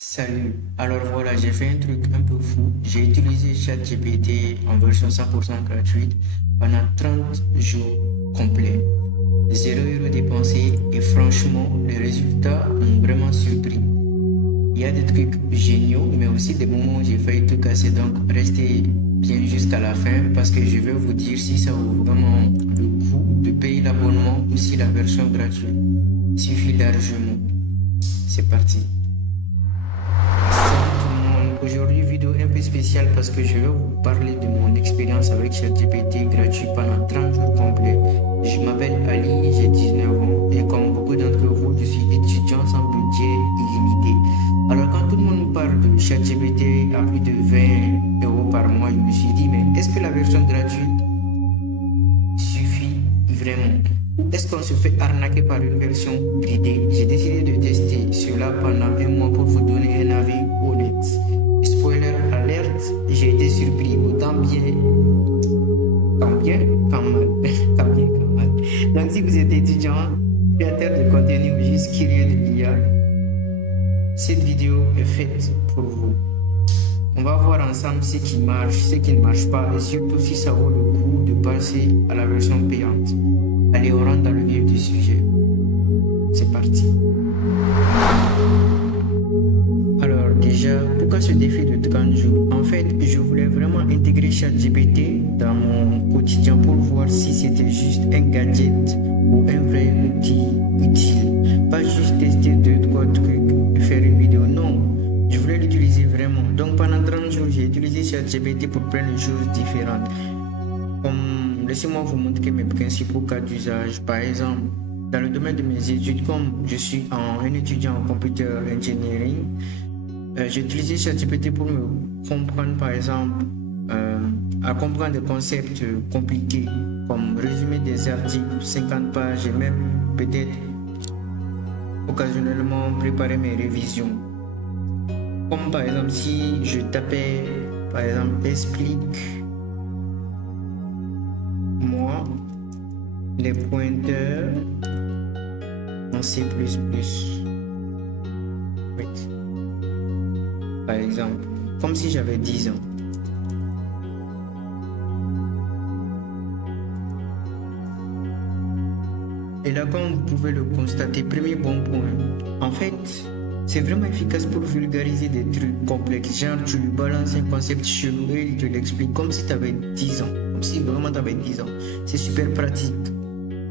Salut. Alors voilà, j'ai fait un truc un peu fou. J'ai utilisé ChatGPT en version 100% gratuite pendant 30 jours complets. 0 € dépensé et franchement, les résultats m'ont vraiment surpris. Il y a des trucs géniaux, mais aussi des moments où j'ai failli tout casser. Donc, restez bien jusqu'à la fin parce que je vais vous dire si ça vaut vraiment le coup de payer l'abonnement ou si la version gratuite suffit largement. C'est parti. Salut tout le monde. Aujourd'hui, vidéo un peu spéciale parce que je vais vous parler de mon expérience avec ChatGPT gratuit pendant 30 jours complets. Je m'appelle Ali, j'ai 19 ans et comme beaucoup d'entre vous, je suis étudiant sans budget illimité. Alors quand tout le monde parle de ChatGPT à plus de 20 € par mois, je me suis dit, mais est-ce que la version gratuite suffit vraiment? Ou est-ce qu'on se fait arnaquer par une version bridée? J'ai décidé de tester cela pendant un mois pour vous donner un avis honnête. Spoiler alerte, j'ai été surpris autant bien qu'en mal. Tant bien qu'en mal. Donc si vous êtes étudiant, créateur de contenu ou juste curieux de l'IA, cette vidéo est faite pour vous. On va voir ensemble ce qui marche, ce qui ne marche pas et surtout si ça vaut le coup de passer à la version payante. Allez, on rentre dans le vif du sujet. C'est parti. Alors déjà, pourquoi ce défi de 30 jours? En fait, je voulais vraiment intégrer ChatGPT dans mon quotidien pour voir si c'était juste un gadget ou un vrai outil utile. Pas juste tester 2-3 trucs et faire une vidéo, non. Je voulais l'utiliser vraiment. Donc pendant 30 jours, j'ai utilisé ChatGPT pour plein de choses différentes. Laissez-moi vous montrer mes principaux cas d'usage. Par exemple, dans le domaine de mes études, comme je suis un étudiant en computer engineering, j'ai utilisé ChatGPT pour me comprendre, par exemple, à comprendre des concepts compliqués, comme résumer des articles 50 pages et même peut-être occasionnellement préparer mes révisions. Comme par exemple, si je tapais, par exemple, explique-moi les pointeurs en C++. Oui. Par exemple, comme si j'avais 10 ans. Et là, comme vous pouvez le constater, premier bon point, en fait, c'est vraiment efficace pour vulgariser des trucs complexes. Genre, tu lui balances un concept chelou et il te l'explique comme si tu avais 10 ans. Comme si vraiment tu avais 10 ans. C'est super pratique.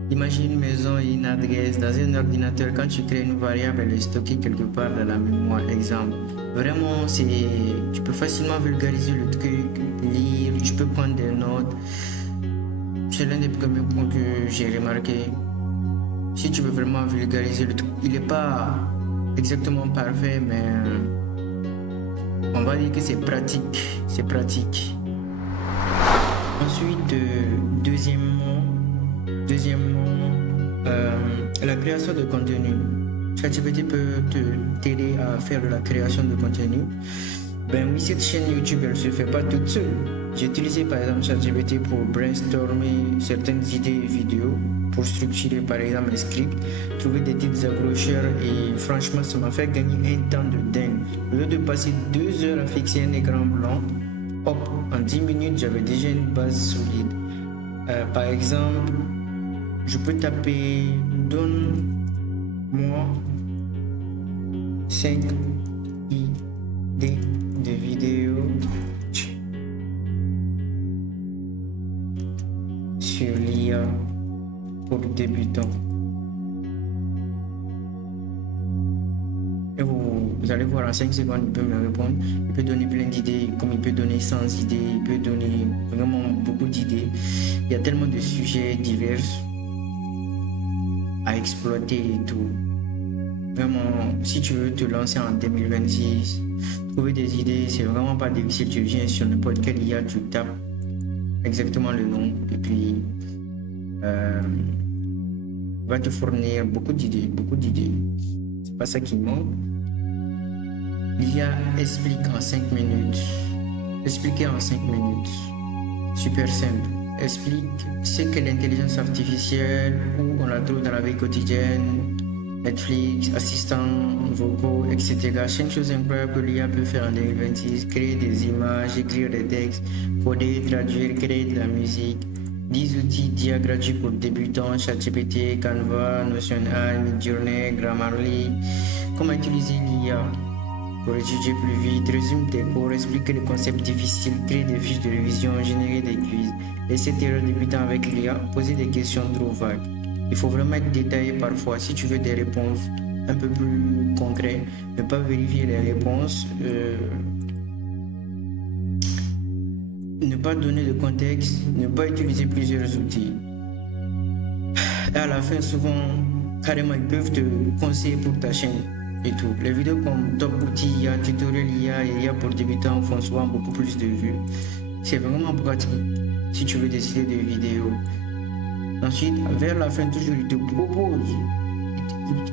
Imagine une maison et une adresse dans un ordinateur. Quand tu crées une variable, elle est stockée quelque part dans la mémoire. Exemple. Vraiment, tu peux facilement vulgariser le truc, lire, tu peux prendre des notes. C'est l'un des premiers points que j'ai remarqué. Si tu veux vraiment vulgariser le truc, il n'est pas exactement parfait, mais on va dire que c'est pratique. C'est pratique. Ensuite, deuxièmement, la création de contenu. ChatGPT peut t'aider à faire de la création de contenu. Ben oui, cette chaîne YouTube, elle se fait pas toute seule. J'ai utilisé par exemple ChatGPT pour brainstormer certaines idées vidéo, pour structurer par exemple un script, trouver des titres accrocheurs et franchement, ça m'a fait gagner un temps de dingue. Au lieu de passer 2 heures à fixer un écran blanc, hop, en 10 minutes, j'avais déjà une base solide. Par exemple, je peux taper donne-moi 5 idées de vidéos sur l'IA pour débutants. Et vous allez voir en 5 secondes, il peut me répondre. Il peut donner plein d'idées, comme il peut donner 100 idées, il peut donner vraiment beaucoup d'idées. Il y a tellement de sujets divers à exploiter et tout. Vraiment, si tu veux te lancer en 2026, trouver des idées, c'est vraiment pas difficile. Tu viens sur n'importe quel IA, tu tapes exactement le nom et puis va te fournir beaucoup d'idées, beaucoup d'idées. C'est pas ça qui manque. L'IA explique en 5 minutes. Expliquer en 5 minutes. Super simple. Explique ce qu'est l'intelligence artificielle, où on la trouve dans la vie quotidienne, Netflix, assistants vocaux, etc. C'est une chose incroyable que l'IA peut faire en 2026. Créer des images, écrire des textes, coder, traduire, créer de la musique. 10 outils d'IA gratuits pour débutants, ChatGPT, Canva, Notion AI, Midjourney, Grammarly. Comment utiliser l'IA pour étudier plus vite, résume tes cours, expliquer les concepts difficiles, créer des fiches de révision, générer des quiz, laisser tes débutants avec l'IA, poser des questions trop vagues. Il faut vraiment être détaillé parfois si tu veux des réponses un peu plus concrètes, ne pas vérifier les réponses, ne pas donner de contexte, ne pas utiliser plusieurs outils. Et à la fin, souvent, carrément, ils peuvent te conseiller pour ta chaîne et tout. Les vidéos comme Top Outils IA, Tutoriel IA et IA pour débutants font souvent beaucoup plus de vues. C'est vraiment pratique si tu veux des idées de vidéos. Ensuite, vers la fin, toujours, il te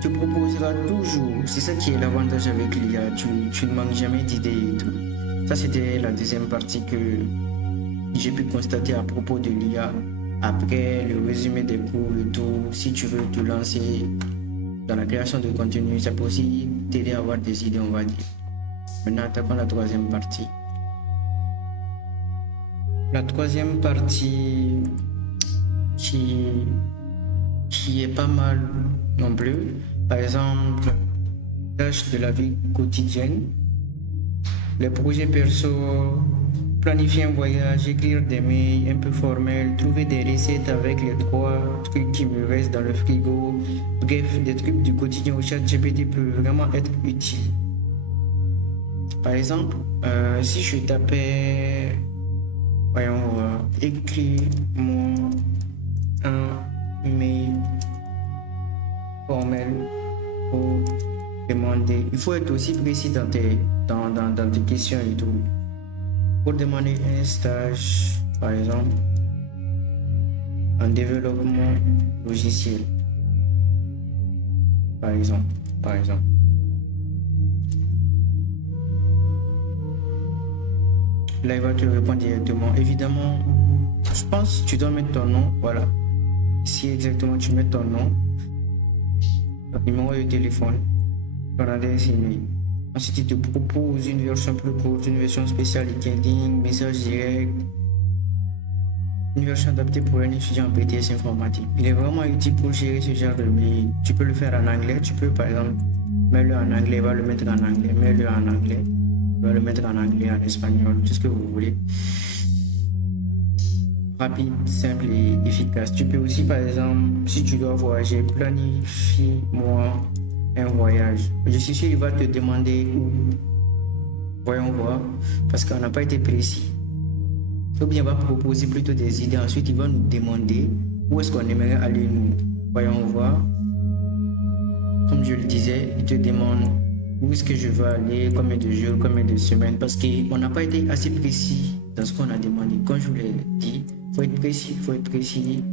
proposera toujours. C'est ça qui est l'avantage avec l'IA. Tu ne manques jamais d'idées et tout. Ça, c'était la deuxième partie que j'ai pu constater à propos de l'IA. Après le résumé des cours et tout, si tu veux te lancer dans la création de contenu, ça peut aussi t'aider à avoir des idées, on va dire. Maintenant, attaquons la troisième partie. La troisième partie qui est pas mal non plus. Par exemple, tâches de la vie quotidienne, les projets perso, planifier un voyage, écrire des mails un peu formels, trouver des recettes avec les 3 trucs qui me restent dans le frigo. Bref, des trucs du quotidien au ChatGPT peut vraiment être utile. Par exemple, si je tapais, voyons voir, écris-moi un mail formel pour demander. Il faut être aussi précis dans tes questions et tout. Pour demander un stage, par exemple, en développement logiciel. Par exemple. Là, il va te répondre directement. Évidemment, je pense que tu dois mettre ton nom. Voilà. Ici, exactement, tu mets ton nom, ton numéro de téléphone, ton adresse email. Ensuite, il te propose une version plus courte, une version spéciale LinkedIn, message direct, une version adaptée pour un étudiant en BTS informatique. Il est vraiment utile pour gérer ce genre de mail. Tu peux le faire en anglais. Tu peux, par exemple, mettre-le en anglais, va le mettre en anglais, mets-le en anglais. Va le mettre en anglais, en espagnol, tout ce que vous voulez. Rapide, simple et efficace. Tu peux aussi, par exemple, si tu dois voyager, planifie-moi un voyage. Je suis sûr qu'il va te demander où. Voyons voir, parce qu'on n'a pas été précis. Ou bien il va proposer plutôt des idées. Ensuite, il va nous demander où est-ce qu'on aimerait aller nous. Voyons voir. Comme je le disais, il te demande où est-ce que je veux aller, combien de jours, combien de semaines, parce qu'on n'a pas été assez précis dans ce qu'on a demandé. Comme je vous l'ai dit, il faut être précis.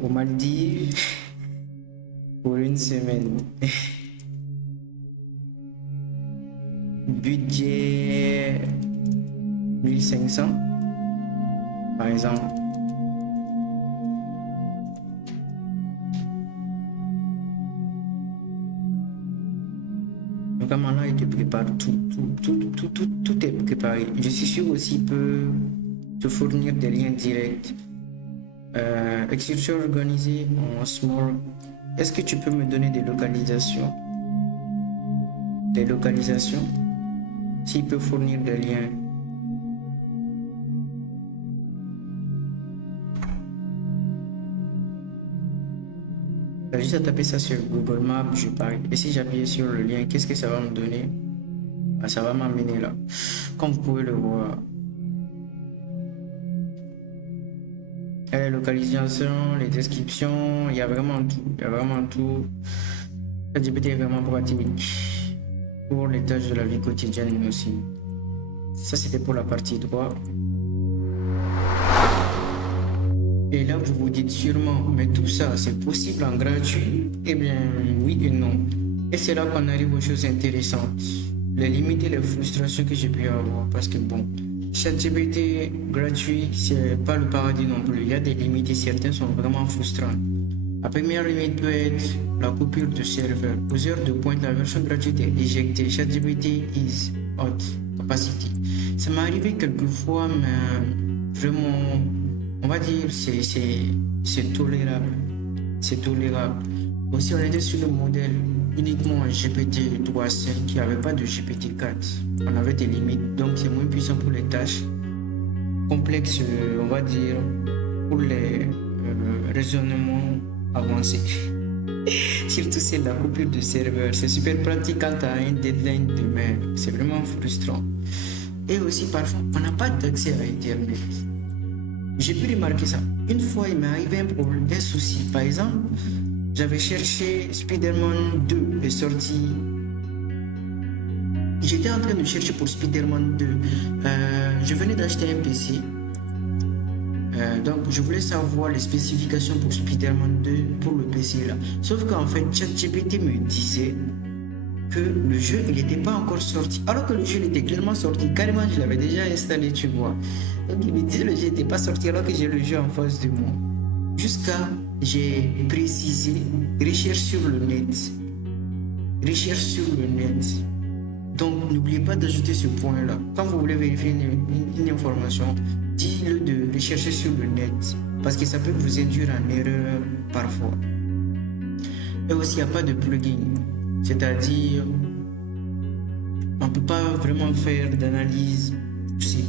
Aux Maldives, pour une semaine. Budget 1500, par exemple. Vraiment là, il te prépare tout est préparé. Je suis sûr aussi qu'il peut te fournir des liens directs. Excursion organisée en small. Est-ce que tu peux me donner des localisations? S'il peut fournir des liens. J'ai juste à taper ça sur Google Maps, je parle. Et si j'appuie sur le lien, qu'est-ce que ça va me donner? Ça va m'amener là. Comme vous pouvez le voir. Les localisations, les descriptions, il y a vraiment tout. ChatGPT est vraiment pratique pour les tâches de la vie quotidienne aussi. Ça, c'était pour la partie 3. Et là, vous vous dites sûrement, mais tout ça, c'est possible en gratuit? Eh bien, oui et non. Et c'est là qu'on arrive aux choses intéressantes. Les limites et les frustrations que j'ai pu avoir. Parce que bon, ChatGPT gratuit, c'est pas le paradis non plus. Il y a des limites et certains sont vraiment frustrants. La première limite peut être la coupure de serveur. Aux heures de pointe, la version gratuite est éjectée. ChatGPT is out capacity. Ça m'est arrivé quelques fois, mais vraiment, on va dire, c'est tolérable. C'est tolérable. Aussi, on était sur le modèle uniquement GPT 3.5, il n'y avait pas de GPT 4. On avait des limites, donc c'est moins puissant pour les tâches complexes, on va dire, pour les raisonnements avancés. Surtout c'est la coupure de serveur. C'est super pratique quand tu as un deadline demain. C'est vraiment frustrant. Et aussi, parfois, on n'a pas d'accès à Internet. J'ai pu remarquer ça. Une fois, il m'est arrivé un problème, un souci. Par exemple, j'avais cherché Spider-Man 2 est sorti. J'étais en train de chercher pour Spider-Man 2. Je venais d'acheter un PC. Donc, je voulais savoir les spécifications pour Spider-Man 2 pour le PC là. Sauf qu'en fait, ChatGPT me disait que le jeu, il n'était pas encore sorti. Alors que le jeu, il était clairement sorti. Carrément, je l'avais déjà installé, tu vois. Donc, il me disait que le jeu n'était pas sorti alors que j'ai le jeu en face de moi. Jusqu'à, j'ai précisé, recherche sur le net. Recherche sur le net. Donc, n'oubliez pas d'ajouter ce point-là. Quand vous voulez vérifier une information, dites-le de rechercher sur le net. Parce que ça peut vous induire en erreur parfois. Et aussi, il n'y a pas de plugin. C'est-à-dire, on ne peut pas vraiment faire d'analyse aussi.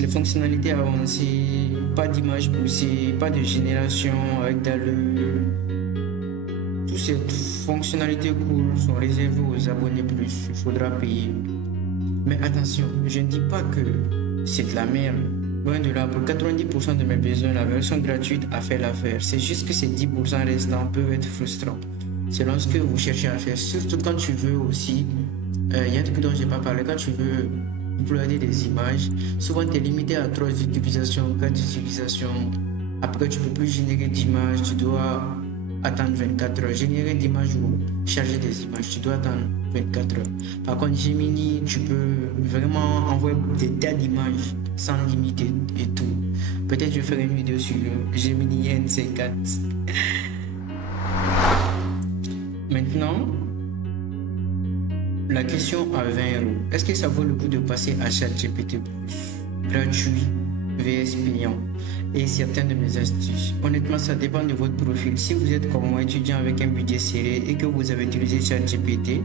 Les fonctionnalités avancées, pas d'image poussée, pas de génération avec d'allure. Toutes ces fonctionnalités cool sont réservées aux abonnés plus, il faudra payer. Mais attention, je ne dis pas que c'est de la merde. Loin de là, pour 90% de mes besoins, la version gratuite a fait l'affaire. C'est juste que ces 10% restants peuvent être frustrants. Selon ce que vous cherchez à faire, surtout quand tu veux aussi, il y a un truc dont je n'ai pas parlé, quand tu veux uploader des images, souvent tu es limité à 3 utilisations, 4 utilisations. Après, tu ne peux plus générer d'images, tu dois attendre 24 heures. Générer d'images ou charger des images, tu dois attendre 24 heures. Par contre, Gemini, tu peux vraiment envoyer des tas d'images sans limite et tout. Peut-être je ferai une vidéo sur Gemini NC4. Maintenant, la question à 20 euros. Est-ce que ça vaut le coup de passer à ChatGPT gratuit vs payant? Et certaines de mes astuces. Honnêtement, ça dépend de votre profil. Si vous êtes comme moi, étudiant avec un budget serré et que vous avez utilisé ChatGPT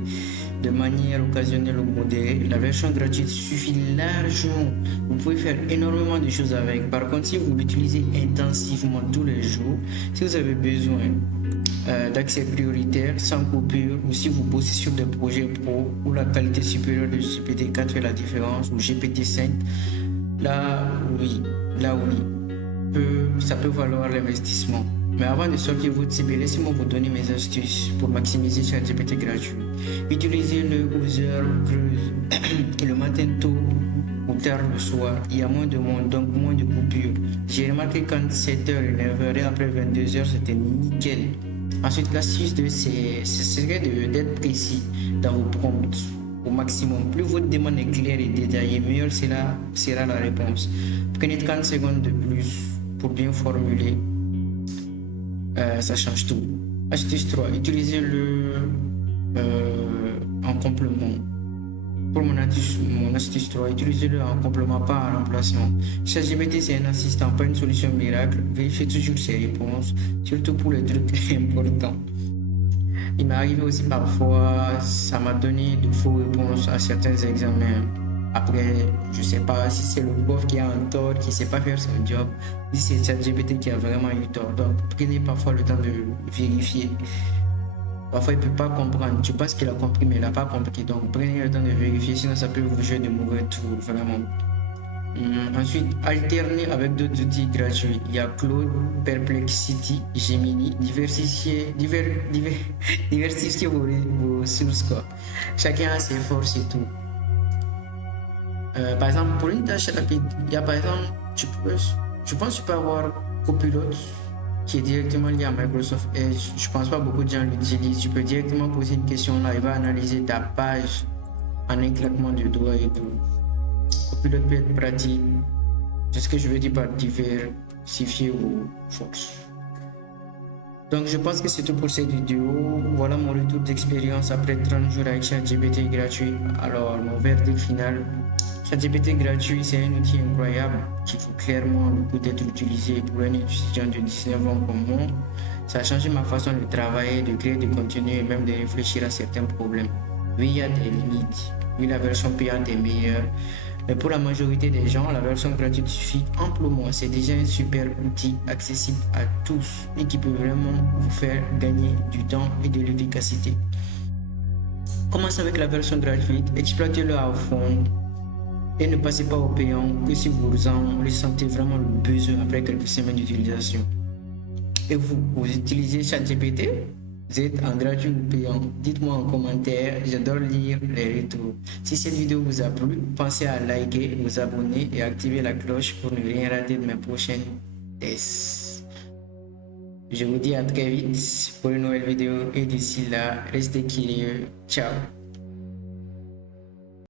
de manière occasionnelle ou modérée, la version gratuite suffit largement. Vous pouvez faire énormément de choses avec. Par contre, si vous l'utilisez intensivement tous les jours, si vous avez besoin d'accès prioritaire sans coupure, ou si vous bossez sur des projets pro où la qualité supérieure de GPT-4 fait la différence, ou GPT-5, là oui, ça peut valoir l'investissement. Mais avant de sortir votre cible, laissez-moi vous donner mes astuces pour maximiser ChatGPT gratuit. Utilisez-le aux heures creuses, le matin tôt ou tard le soir. Il y a moins de monde, donc moins de coupures. J'ai remarqué quand 7h et 9h et après 22h, c'était nickel. Ensuite, l'astuce serait d'être précis dans vos prompts au maximum. Plus votre demande est claire et détaillée, meilleure sera la réponse. Prenez 30 secondes de plus pour bien formuler. Ça change tout. Astuce 3. Utilisez-le en complément. Pour mon astuce 3, utilisez-le en complément, pas en remplacement. ChatGPT, c'est un assistant, pas une solution miracle. Vérifiez toujours ses réponses, surtout pour les trucs importants. Il m'est arrivé aussi parfois, ça m'a donné de faux réponses à certains examens. Après, je ne sais pas si c'est le prof qui a un tort, qui ne sait pas faire son job, ou si c'est ChatGPT qui a vraiment eu tort. Donc, prenez parfois le temps de vérifier. Parfois, il ne peut pas comprendre. Tu penses qu'il a compris, mais il n'a pas compris. Donc, prenez le temps de vérifier, sinon ça peut vous jouer de mauvais tours, vraiment. Ensuite, alternez avec d'autres outils gratuits. Il y a Claude, Perplexity, Gemini. Diversifiez vos sources, quoi. Chacun a ses forces et tout. Par exemple, pour une tâche rapide, il y a par exemple, je pense que tu peux avoir Copilot qui est directement lié à Microsoft Edge. Je pense pas beaucoup de gens l'utilisent. Tu peux directement poser une question là, il va analyser ta page en un claquement de doigts et tout. Copilot peut être pratique. C'est ce que je veux dire par diversifier vos forces. Donc je pense que c'est tout pour cette vidéo. Voilà mon retour d'expérience après 30 jours avec ChatGPT gratuit. Alors mon verdict final, ChatGPT gratuit, c'est un outil incroyable qui vaut clairement le coup d'être utilisé pour un étudiant de 19 ans comme moi. Ça a changé ma façon de travailler, de créer du contenu et même de réfléchir à certains problèmes. Oui, il y a des limites. Oui, la version payante est meilleure. Mais pour la majorité des gens, la version gratuite suffit amplement. C'est déjà un super outil accessible à tous et qui peut vraiment vous faire gagner du temps et de l'efficacité. Commencez avec la version gratuite, exploitez-le à fond et ne passez pas au payant que si vous en ressentez vraiment le besoin après quelques semaines d'utilisation. Et vous utilisez ChatGPT? Vous êtes en gratuit ou payant? Dites-moi en commentaire, j'adore lire les retours. Si cette vidéo vous a plu, pensez à liker, vous abonner et activer la cloche pour ne rien rater de mes prochaines tests. Je vous dis à très vite pour une nouvelle vidéo et d'ici là, restez curieux. Ciao!